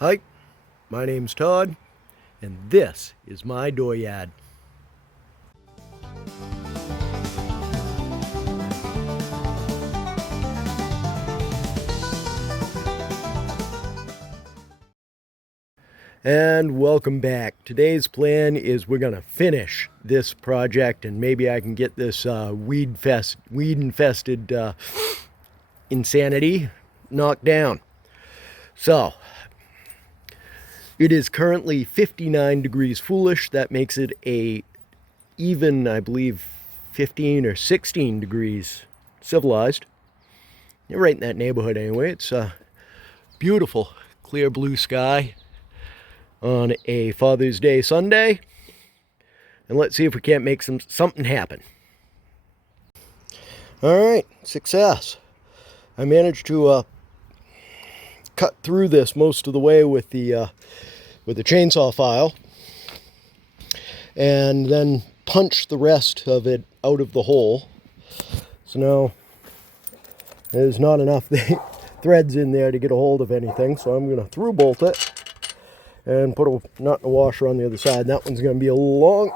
Hi, my name's Todd, and this is my dooryard. And welcome back. Today's plan is we're going to finish this project, and maybe I can get this weed-infested insanity knocked down. So, it is currently 59 degrees foolish. That makes it a even, I believe, 15 or 16 degrees civilized. You're right in that neighborhood anyway. It's a beautiful, clear blue sky on a Father's Day Sunday. And let's see if we can't make something happen. Alright, success. I managed to cut through this most of the way with the chainsaw file, and then punch the rest of it out of the hole. So now there's not enough threads in there to get a hold of anything, so I'm going to through bolt it and put a nut and a washer on the other side. That one's going to be a long,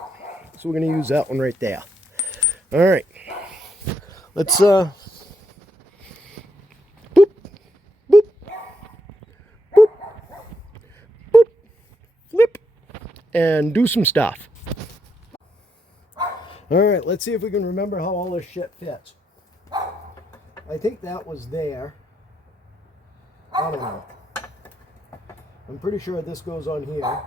so we're going to use that one right there. All right, let's boop, boop, boop, boop, flip, and do some stuff. All right, let's see if we can remember how all this shit fits. I think that was there. I don't know. I'm pretty sure this goes on here.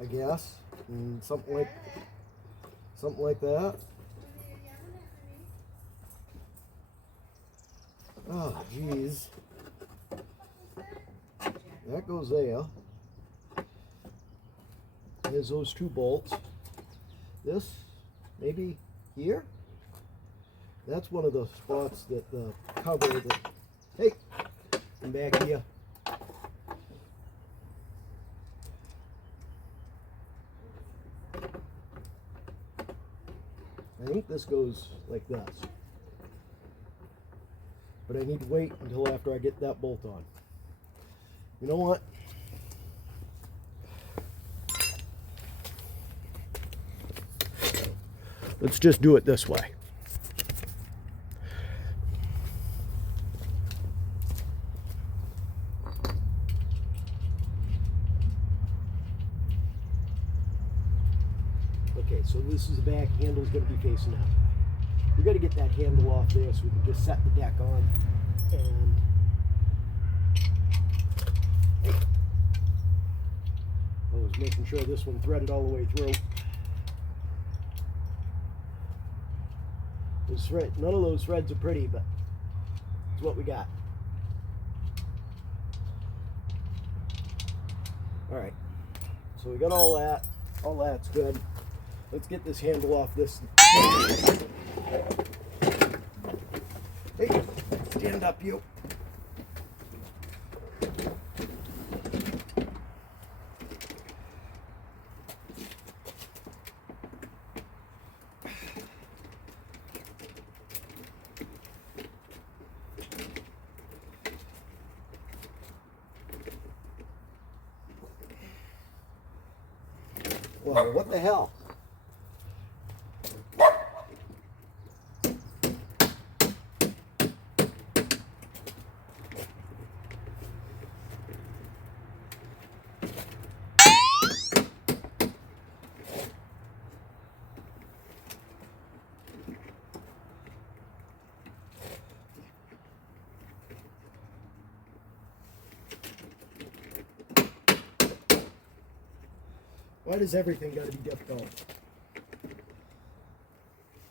I guess. And something like that. Oh, geez. That goes there. There's those two bolts. This, maybe here? That's one of the spots that the cover that, hey, come back here. I think this goes like this. But I need to wait until after I get that bolt on. You know what? Let's just do it this way. Okay, so this is the back, handle's going to be facing out. We got to get that handle off there so we can just set the deck on. And I was making sure this one threaded all the way through. None of those threads are pretty, but it's what we got. All right, so we got all that. All that's good. Let's get this handle off this. Hey, stand up, you. Well, what the hell? Why does everything got to be difficult?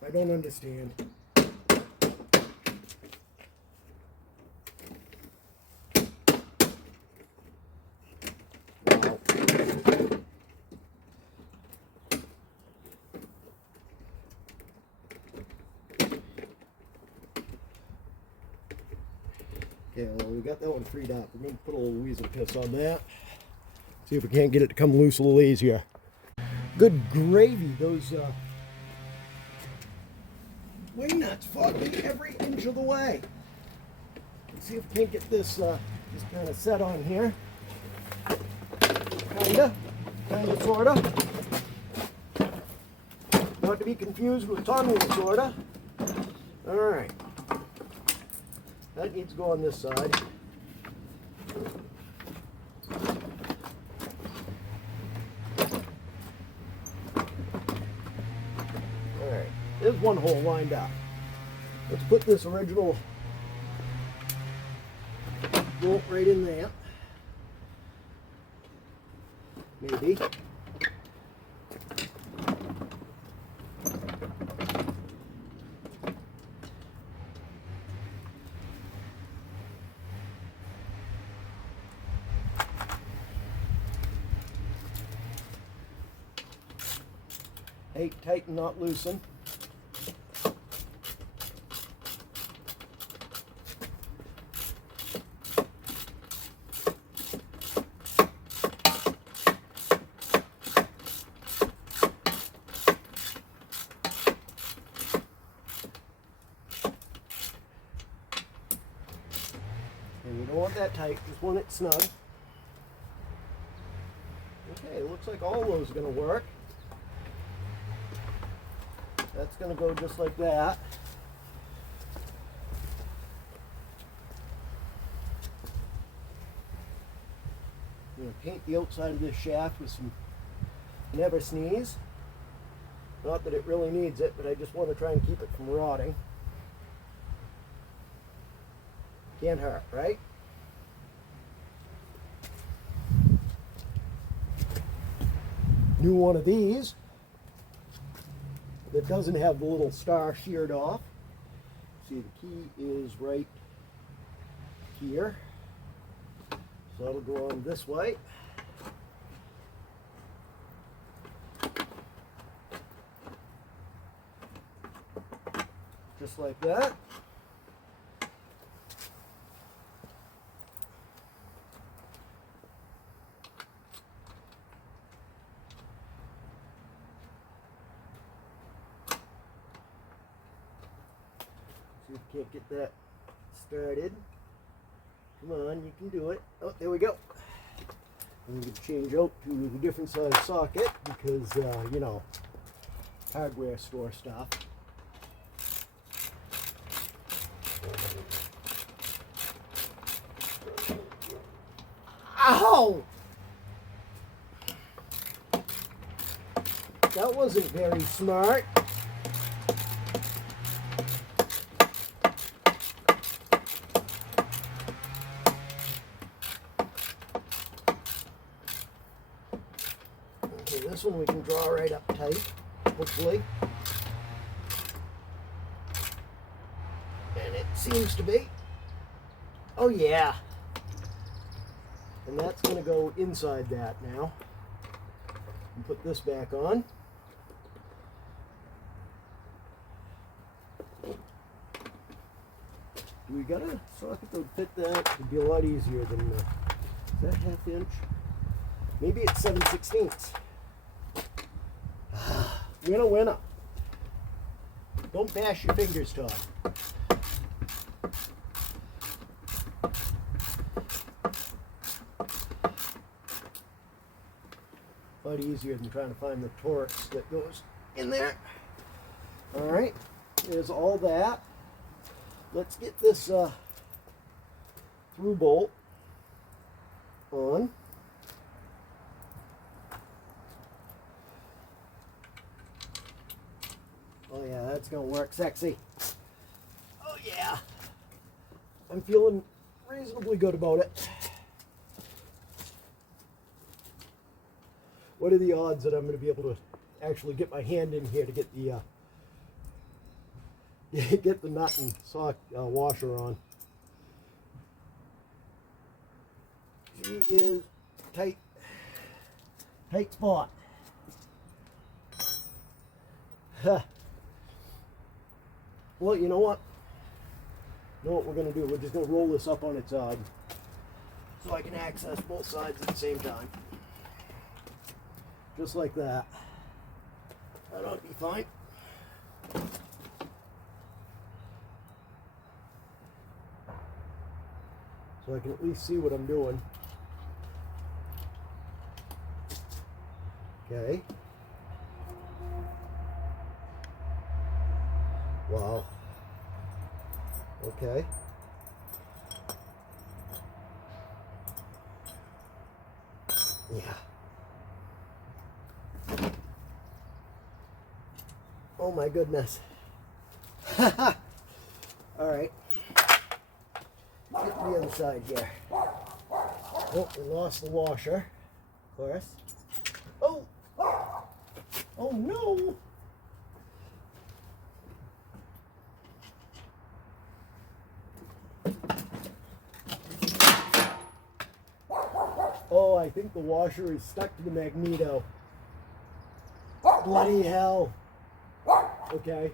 I don't understand. Wow. Okay, well, we got that one freed up. We're going to put a little weasel piss on that. See if we can't get it to come loose a little easier. Good gravy, those wing nuts fought me every inch of the way. Let's see if we can get this just kind of set on here. Kinda, sorta. Not to be confused with Tommy sorta. All right. That needs to go on this side. All right. There's one hole lined up. Let's put this original bolt right in there. Maybe. Hey, tighten, not loosen. And you don't want that tight, just want it snug. Okay, looks like all those are going to work. That's going to go just like that. I'm going to paint the outside of this shaft with some Never Sneeze. Not that it really needs it, but I just want to try and keep it from rotting. Can't hurt, right? New one of these that doesn't have the little star sheared off. See, the key is right here. So that'll go on this way. Just like that. See if we can't get that started. Come on, you can do it. Oh, there we go. And we can change out to a different size socket because, you know, hardware store stuff. Ow! That wasn't very smart. Okay, this one we can draw right up tight, hopefully. And it seems to be. Oh yeah. And that's going to go inside that now. And put this back on. Do we got a socket that would fit that? It'd be a lot easier than, is that 1/2 inch? Maybe it's 7/16. Winner, winner. Don't bash your fingers, Todd. A lot easier than trying to find the Torx that goes in there. All right, there's all that. Let's get this through bolt on. Oh yeah, that's gonna work sexy. Oh yeah, I'm feeling reasonably good about it. What are the odds that I'm going to be able to actually get my hand in here to get the get the nut and sock washer on? She is tight spot. Huh. Well, you know what? We're going to do? We're just going to roll this up on its side so I can access both sides at the same time. Just like that. That ought to be fine. so I can at least see what I'm doing. Okay. Wow. Okay. Yeah. Oh my goodness. All right. Get to the other side here. Oh, we lost the washer, of course. Oh! Oh no! Oh, I think the washer is stuck to the magneto. Bloody hell. Okay.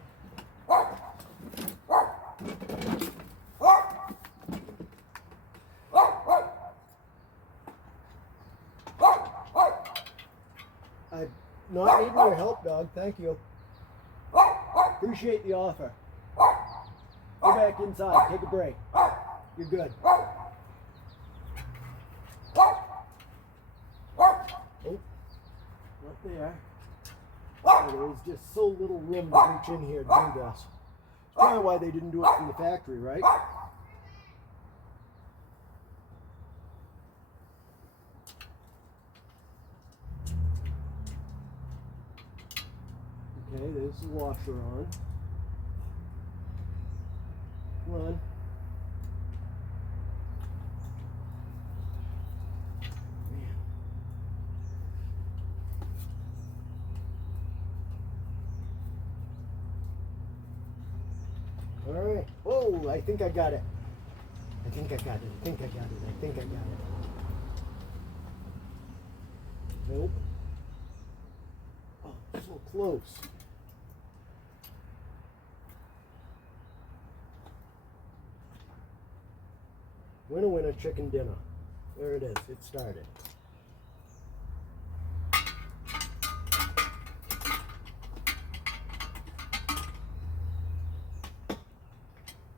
I'm not needing your help, dog. Thank you. Appreciate the offer. Go back inside. Take a break. You're good. Oh, not there. There's just so little room to reach in here to do this. That's probably why they didn't do it from the factory, right? Okay, there's the washer on. Come on. All right. Oh, I think I got it. I think I got it. I think I got it. I think I got it. Nope. Oh, so close. Winner, winner, chicken dinner. There it is. It started.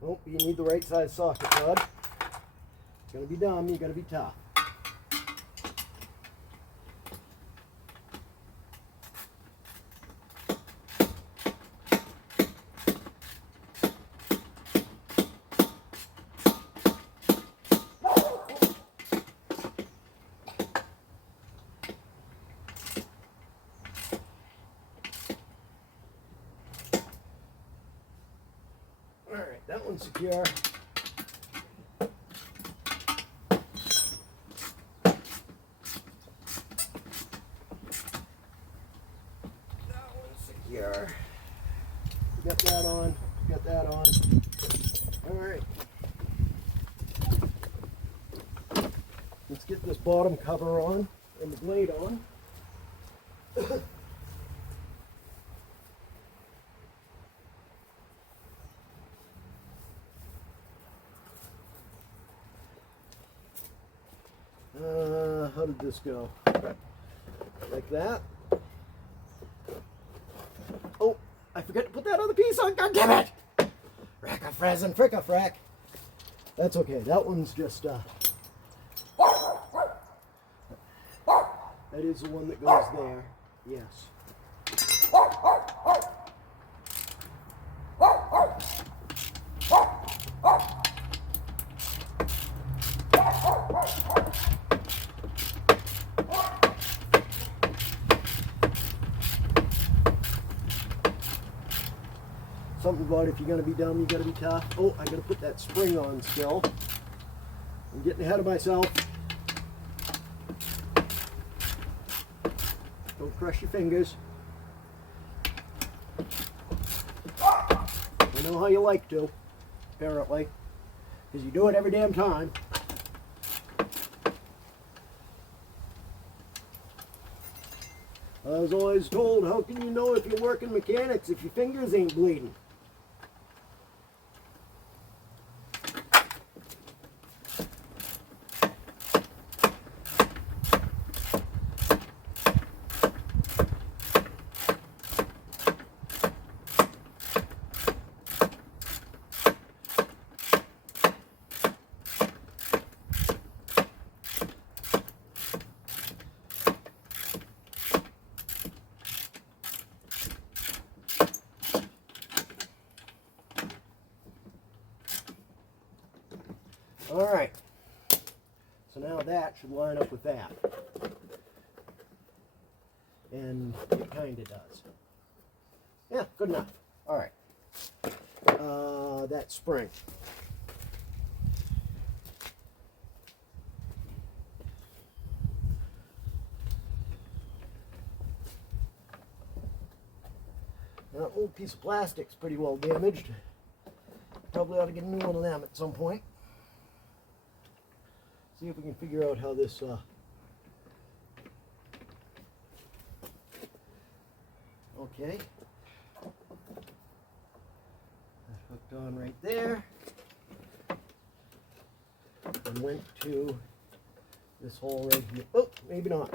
Oh, you need the right size socket, bud. Gonna be dumb, you gotta be tough. Alright, that one's secure. Secure. Got that on. Got that on. All right. Let's get this bottom cover on and the blade on. How did this go? Like that. Oh, I forgot to put that other piece on. God damn it! Rack-a-fraz and frick-a-frack. That's okay. That one's just, that is the one that goes there. Yes. Something about if you're going to be dumb, you got to be tough. Oh, I got to put that spring on still. I'm getting ahead of myself. Don't crush your fingers. I know how you like to, apparently, because you do it every damn time. I was always told, how can you know if you're working mechanics if your fingers ain't bleeding? All right. So now that should line up with that. And it kind of does. Yeah, good enough. All right. That spring. That old piece of plastic's pretty well damaged. Probably ought to get a new one of them at some point. See if we can figure out how this okay. That's hooked on right there. And went to this hole right here. Oh, maybe not.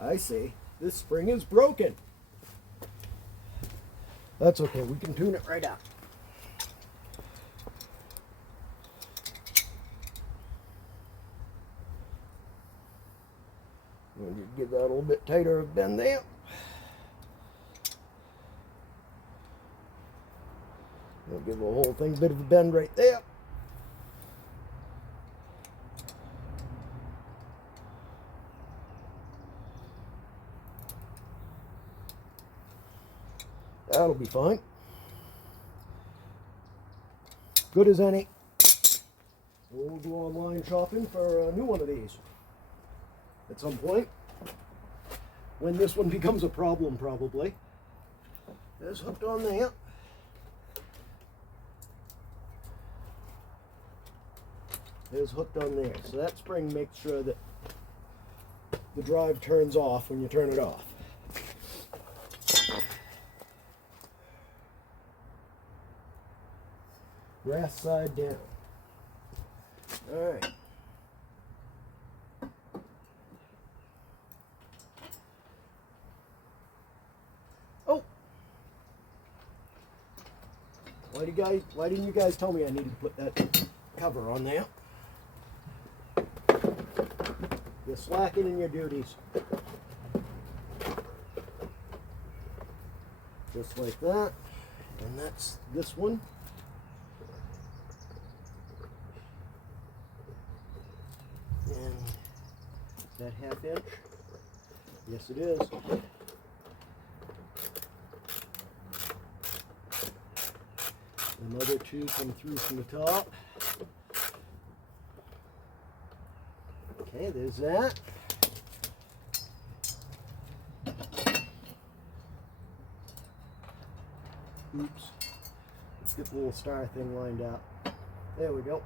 I see. This spring is broken. That's okay. We can tune it right out. We'll just give that a little bit tighter of bend there. We'll give the whole thing a bit of a bend right there. That'll be fine. Good as any. We'll go online shopping for a new one of these at some point. When this one becomes a problem, probably. It's hooked on there. It's hooked on there. So that spring makes sure that the drive turns off when you turn it off. Grass side down. All right. Oh. Why didn't you guys tell me I needed to put that cover on there? You're slacking in your duties. Just like that. And that's this one. And that ½ inch. Yes, it is. Another two come through from the top. Okay, there's that. Oops. Let's get the little star thing lined up. There we go.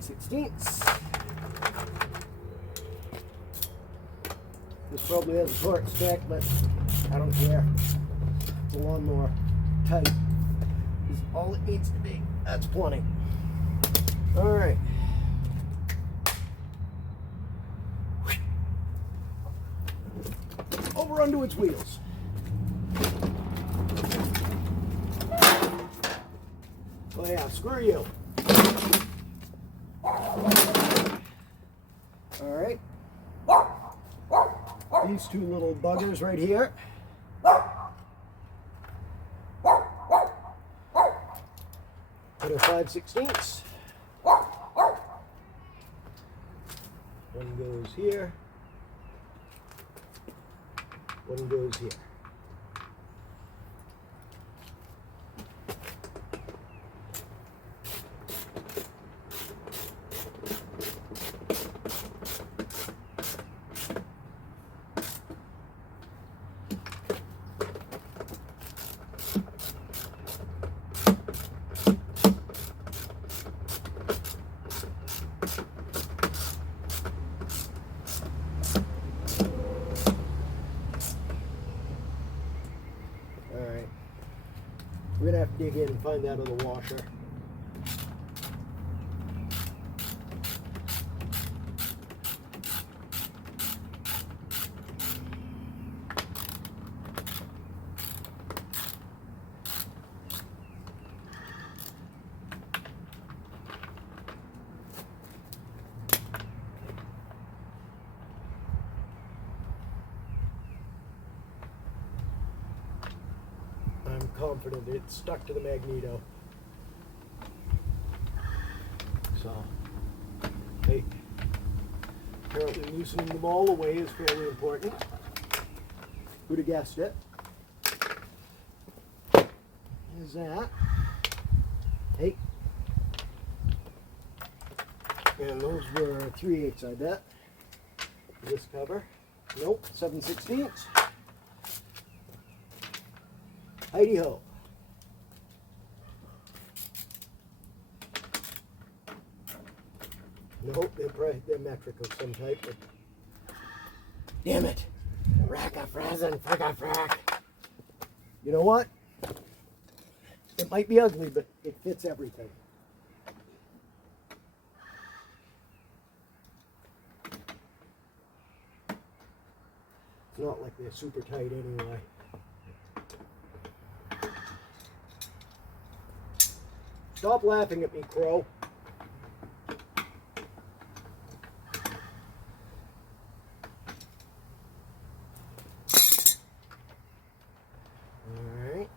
Sixteenths. This probably has a torque spec, but I don't care. The lawnmower tight is all it needs to be. That's plenty. All right. Over onto its wheels. Oh yeah, screw you. All right. These two little buggers right here. Put a 5/16. One goes here. One goes here. We're gonna have to dig in and find that other washer. confident it's stuck to the magneto. So, hey, apparently loosening them all away is fairly important. Who'd have guessed it? Is that? Hey. And those were 3/8, I bet. This cover. Nope, 7/16. Heidi ho. Nope, they're metric of some type. But damn it! Racka-frazen, fricka-frack. You know what? It might be ugly, but it fits everything. It's not like they're super tight anyway. Stop laughing at me, Crow. Alright.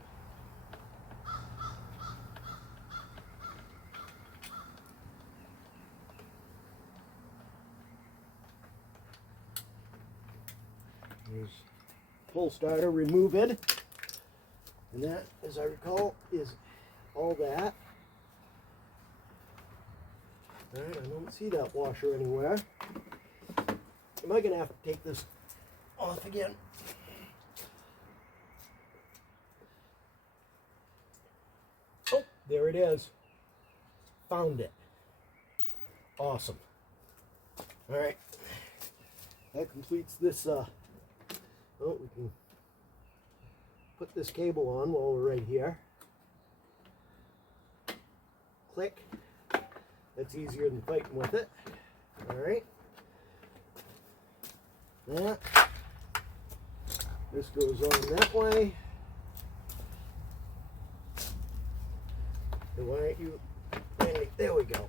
There's pull starter, remove it. And that, as I recall, is all that. Alright, I don't see that washer anywhere. Am I going to have to take this off again? Oh, there it is. Found it. Awesome. Alright. That completes this, oh, we can put this cable on while we're right here. Click. That's easier than fighting with it. Alright. That. This goes on that way. And why aren't you? There we go.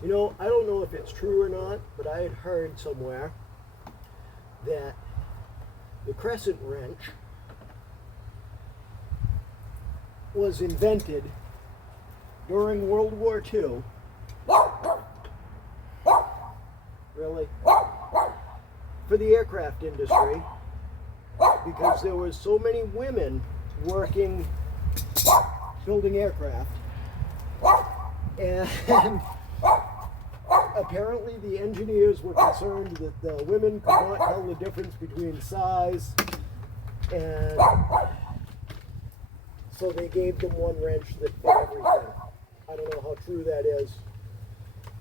You know, I don't know if it's true or not, but I had heard somewhere that the crescent wrench was invented during World War II. Really? For the aircraft industry, because there was so many women working building aircraft, and apparently the engineers were concerned that the women could not tell the difference between size, and so they gave them one wrench that fit everything. I don't know how true that is.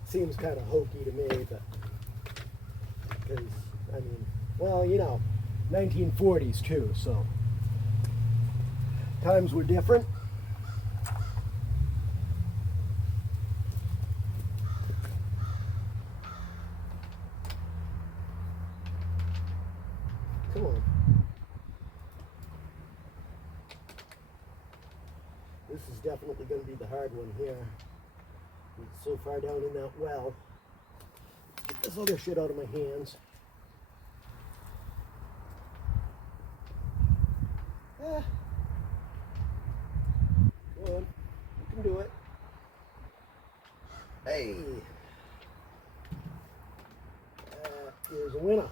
Seems kind of hokey to me, but because, I mean, well, you know, 1940s too, so times were different. Come on. This is definitely going to be the hard one here. It's so far down in that well. Get this other shit out of my hands. Ah. Come on. You can do it. Hey. That is a winner.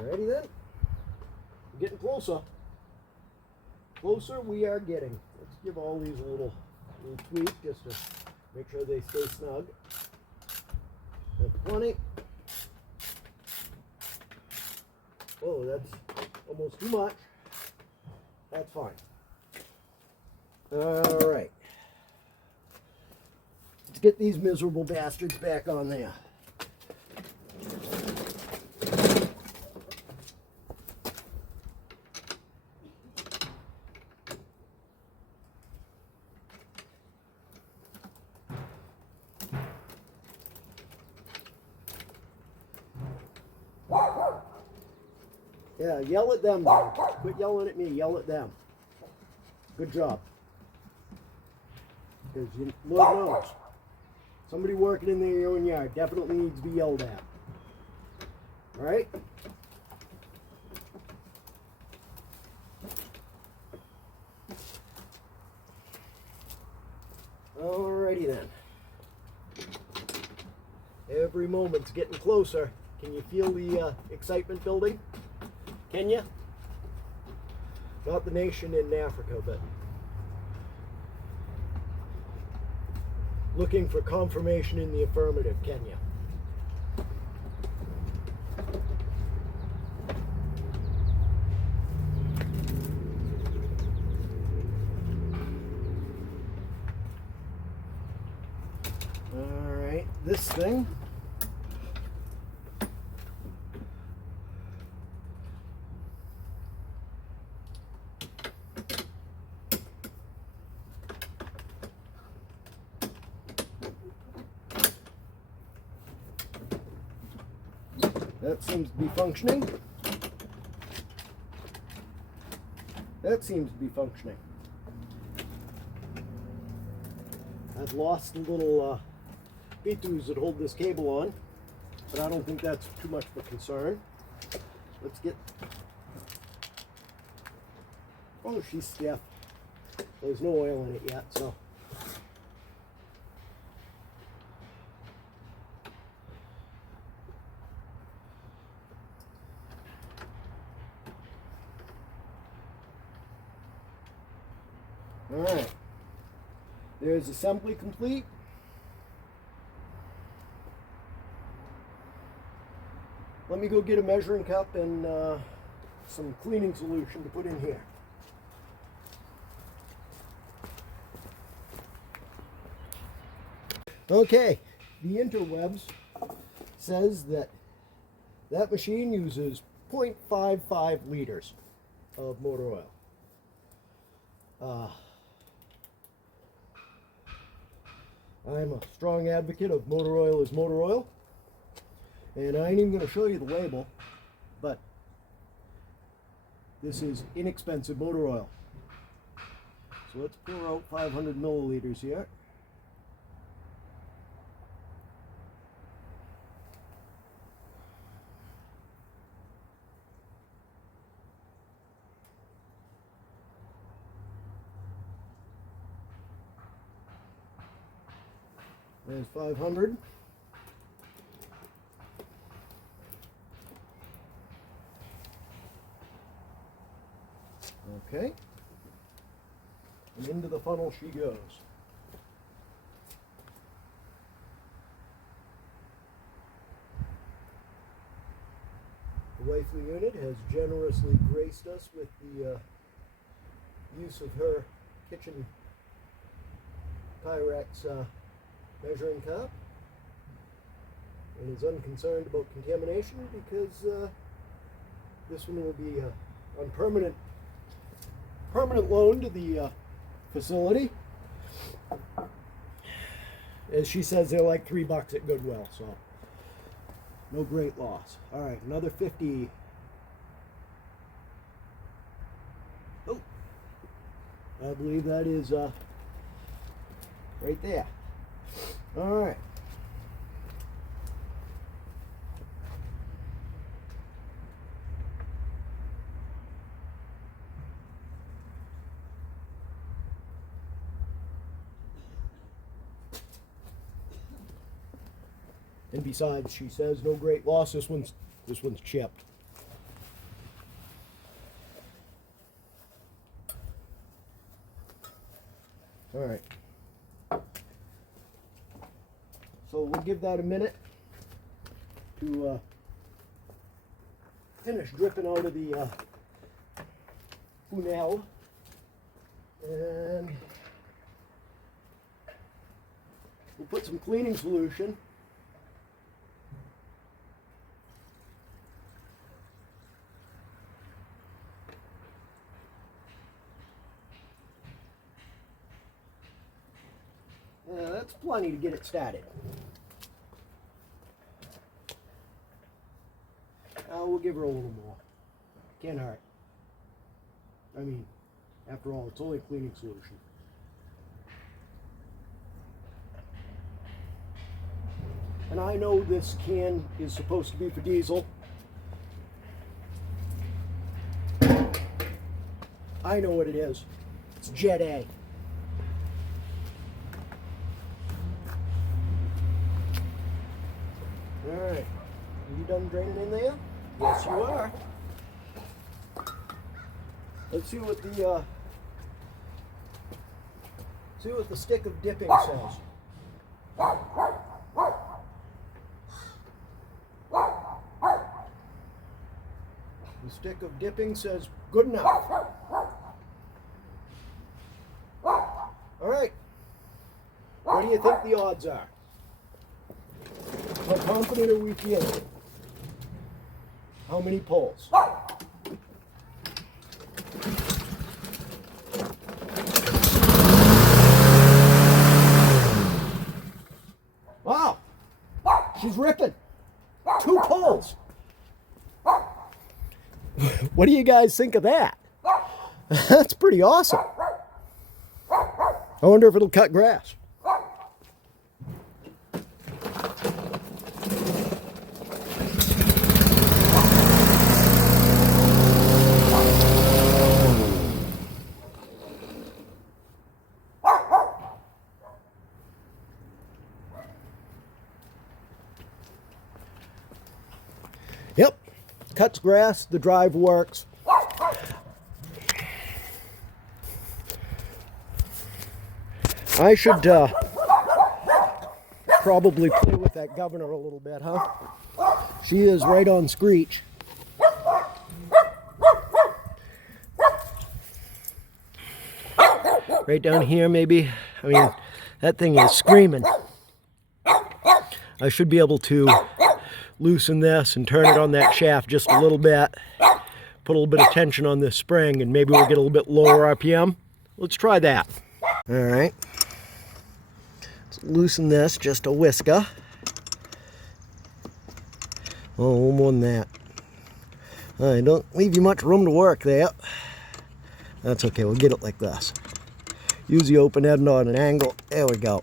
Alrighty then. We're getting closer. Closer we are getting. Let's give all these a little tweak just to make sure they stay snug. At the funny? Oh, that's almost too much. That's fine. All right. Let's get these miserable bastards back on there. Yeah, yell at them, dude. Quit yelling at me, yell at them. Good job. Because Lord knows, somebody working in their own yard definitely needs to be yelled at. Right? Alrighty then. Every moment's getting closer. Can you feel the excitement building? Can you? Not the nation in Africa, but looking for confirmation in the affirmative, can you? All right, this thing. That seems to be functioning. That seems to be functioning. I've lost the little bitus that hold this cable on, but I don't think that's too much of a concern. Let's get... Oh, she's stiff. There's no oil in it yet, so... Alright, there's assembly complete. Let me go get a measuring cup and some cleaning solution to put in here. Okay, the interwebs says that that machine uses 0.55 liters of motor oil. I'm a strong advocate of motor oil is motor oil, and I ain't even going to show you the label, but this is inexpensive motor oil. So let's pour out 500 milliliters here. There's 500. Okay. And into the funnel she goes. The wifely unit has generously graced us with the use of her kitchen Pyrex measuring cup, and is unconcerned about contamination because this one will be on permanent loan to the facility. As she says, they're like $3 at Goodwill, so no great loss. All right, another 50. Oh, I believe that is right there. All right. And besides, she says no great loss. This one's chipped. All right. So we'll give that a minute. to finish dripping out of the funnel. And we'll put some cleaning solution. That's plenty to get it started. We'll give her a little more. Can't hurt. I mean, after all, it's only a cleaning solution. And I know this can is supposed to be for diesel. I know what it is. It's Jet A. Alright. Are you done draining in there? Yes, you are. Let's see what the stick of dipping says. The stick of dipping says good enough. All right. What do you think the odds are? How confident are we feeling? How many pulls? Wow, she's ripping. 2 pulls. What do you guys think of that? That's pretty awesome. I wonder if it'll cut grass. Yep, cuts grass, the drive works. I should probably play with that governor a little bit, huh? She is right on screech. Right down here, maybe. I mean, that thing is screaming. I should be able to loosen this and turn it on that shaft just a little bit. Put a little bit of tension on this spring and maybe we'll get a little bit lower RPM. Let's try that. All right. Let's loosen this just a whisker. Oh, a little more than that. I don't leave you much room to work there. That's okay, we'll get it like this. Use the open end on an angle. There we go.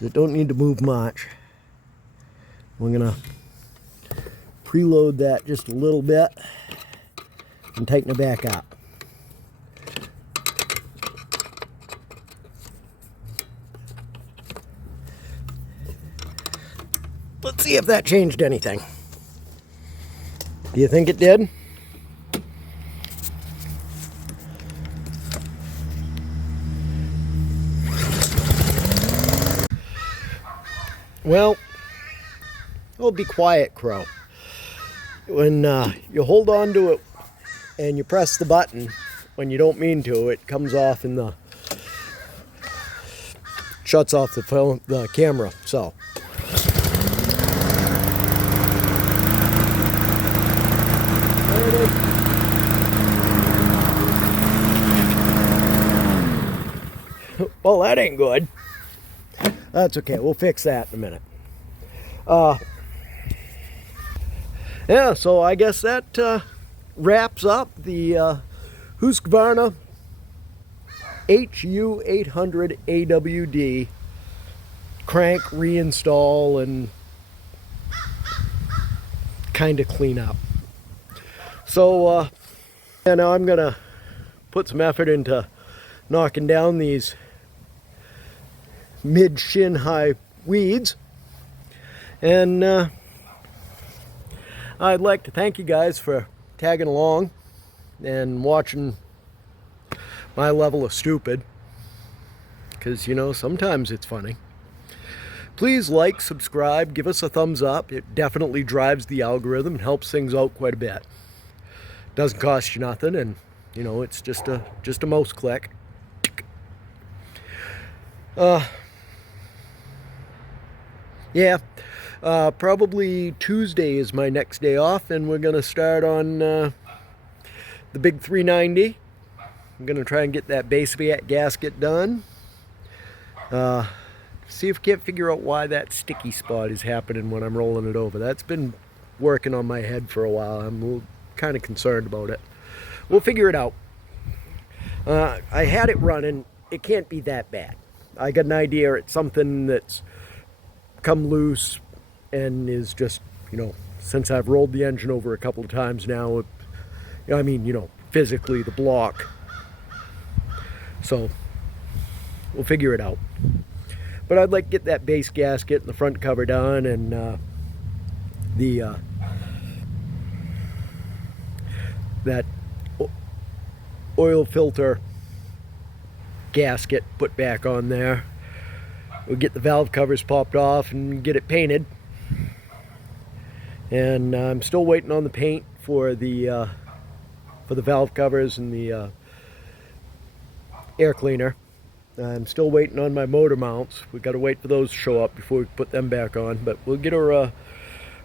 It don't need to move much. We're gonna preload that just a little bit and tighten it back up. Let's see if that changed anything. Do you think it did? Well, oh, be quiet, Crow. When you hold on to it and you press the button, when you don't mean to, it comes off and the shuts off the camera. So. There it is. Well, that ain't good. That's okay. We'll fix that in a minute. Yeah, so I guess that wraps up the Husqvarna HU800AWD crank reinstall and kind of clean up. So yeah, now I'm gonna put some effort into knocking down these mid-shin high weeds, and I'd like to thank you guys for tagging along and watching my level of stupid, because you know, sometimes it's funny. Please like, subscribe, give us a thumbs up. It definitely drives the algorithm and helps things out quite a bit. Doesn't cost you nothing, and you know, it's just a mouse click. Yeah, probably Tuesday is my next day off, and we're gonna start on the big 390. I'm gonna try and get that base gasket done. See if we can't figure out why that sticky spot is happening when I'm rolling it over. That's been working on my head for a while. I'm kind of concerned about it. We'll figure it out. I had it running. It can't be that bad. I got an idea it's something that's come loose and is just, you know, since I've rolled the engine over a couple of times now, I mean, you know, physically the block. So we'll figure it out. But I'd like to get that base gasket and the front cover done, and that oil filter gasket put back on there. We'll get the valve covers popped off and get it painted. And I'm still waiting on the paint for the valve covers and the air cleaner. I'm still waiting on my motor mounts. We've got to wait for those to show up before we put them back on. But we'll get we'll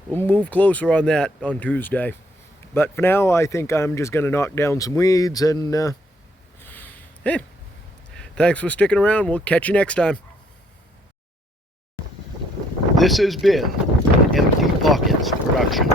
move closer on that on Tuesday. But for now, I think I'm just going to knock down some weeds, and hey, thanks for sticking around. We'll catch you next time. This has been Empty Pockets production.